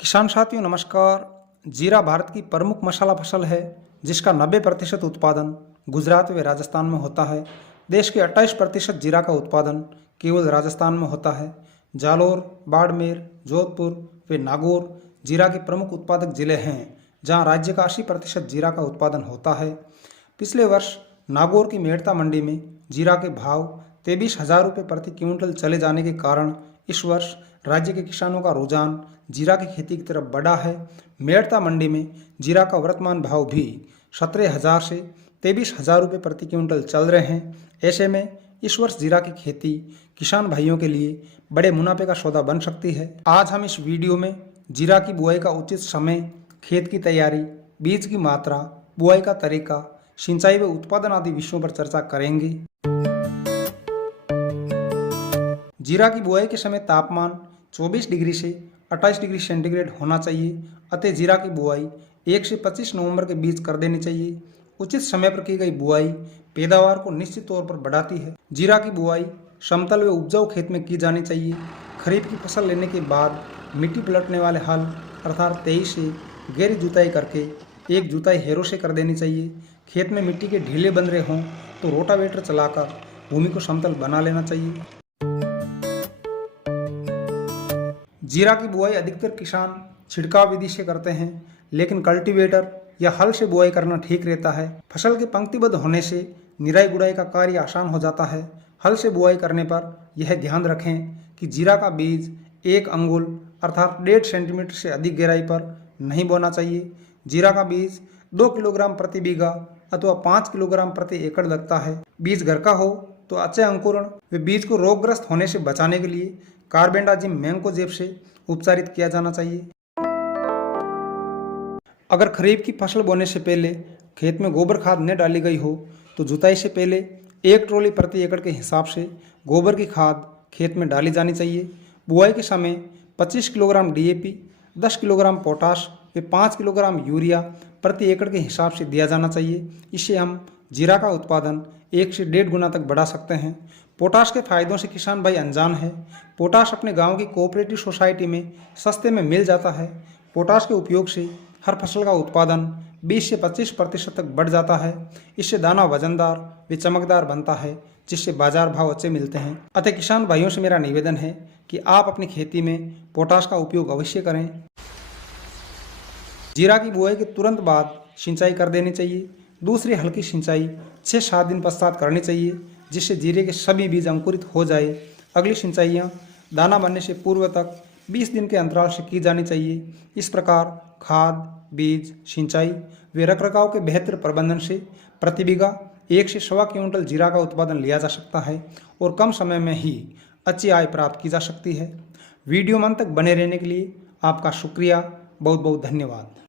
किसान साथियों नमस्कार। जीरा भारत की प्रमुख मसाला फसल है जिसका 90% उत्पादन गुजरात व राजस्थान में होता है। देश के 28% जीरा का उत्पादन केवल राजस्थान में होता है। जालोर, बाड़मेर, जोधपुर व नागौर जीरा के प्रमुख उत्पादक जिले हैं जहां राज्य का 80% जीरा का उत्पादन होता है। पिछले वर्ष नागौर की मेड़ता मंडी में जीरा के भाव 23,000 रुपये प्रति क्विंटल चले जाने के कारण इस वर्ष राज्य के किसानों का रुझान जीरा की खेती की तरफ बढ़ा है। मेड़ता मंडी में जीरा का वर्तमान भाव भी 17,000 से 23,000 रुपये प्रति क्विंटल चल रहे हैं। ऐसे में इस वर्ष जीरा की खेती किसान भाइयों के लिए बड़े मुनाफे का सौदा बन सकती है। आज हम इस वीडियो में जीरा की बुआई का उचित समय, खेत की तैयारी, बीज की मात्रा, बुआई का तरीका, सिंचाई व उत्पादन आदि विषयों पर चर्चा करेंगे। जीरा की बुआई के समय तापमान 24 डिग्री से 28 डिग्री सेंटीग्रेड होना चाहिए। अतः जीरा की बुआई 1 से 25 नवंबर के बीच कर देनी चाहिए। उचित समय पर की गई बुआई पैदावार को निश्चित तौर पर बढ़ाती है। जीरा की बुआई समतल व उपजाऊ खेत में की जानी चाहिए। खरीफ की फसल लेने के बाद मिट्टी पलटने वाले हल अर्थात 23 से गहरी जुताई करके एक जुताई हैरो से कर देनी चाहिए। खेत में मिट्टी के ढीले बन रहे हों तो रोटावेटर चलाकर भूमि को समतल बना लेना चाहिए। जीरा की बुआई अधिकतर किसान छिड़काव विधि से करते हैं, लेकिन कल्टीवेटर या हल से बुआई करना ठीक रहता है। फसल के पंक्तिबद्ध होने से निराई गुड़ाई का कार्य आसान हो जाता है। हल से बुआई करने पर यह ध्यान रखें कि जीरा का बीज 1 अंगुल अर्थात 1.5 सेंटीमीटर से अधिक गहराई पर नहीं बोना चाहिए। जीरा का बीज 2 किलोग्राम प्रति बीघा अथवा 5 किलोग्राम प्रति एकड़ लगता है। बीज घर का हो तो अच्छे अंकुरण व बीज को रोगग्रस्त होने से बचाने के लिए कार्बेंडाजिम मैंकोजेब से उपचारित किया जाना चाहिए। अगर खरीफ की फसल बोने से पहले खेत में गोबर खाद न डाली गई हो तो जुताई से पहले 1 ट्रॉली प्रति एकड़ के हिसाब से गोबर की खाद खेत में डाली जानी चाहिए। बुआई के समय 25 किलोग्राम डीएपी, 10 किलोग्राम पोटाश व 5 किलोग्राम यूरिया प्रति एकड़ के हिसाब से दिया जाना चाहिए। इससे हम जीरा का उत्पादन 1 से 1.5 गुना तक बढ़ा सकते हैं। पोटाश के फायदों से किसान भाई अनजान है। पोटाश अपने गांव की कोऑपरेटिव सोसाइटी में सस्ते में मिल जाता है। पोटाश के उपयोग से हर फसल का उत्पादन 20 से 25% तक बढ़ जाता है। इससे दाना वजनदार व चमकदार बनता है जिससे बाजार भाव अच्छे मिलते हैं। अतः किसान भाइयों से मेरा निवेदन है कि आप अपनी खेती में पोटाश का उपयोग अवश्य करें। जीरा की बुआई के तुरंत बाद सिंचाई कर देनी चाहिए। दूसरी हल्की सिंचाई 6-7 दिन पश्चात करनी चाहिए जिससे जीरे के सभी बीज अंकुरित हो जाए। अगली सिंचाइयाँ दाना बनने से पूर्व तक 20 दिन के अंतराल से की जानी चाहिए। इस प्रकार खाद, बीज, सिंचाई व रखरखाव के बेहतर प्रबंधन से प्रति बीघा 1 से 1.25 क्विंटल जीरा का उत्पादन लिया जा सकता है और कम समय में ही अच्छी आय प्राप्त की जा सकती है। वीडियो में अंत तक बने रहने के लिए आपका शुक्रिया। बहुत बहुत धन्यवाद।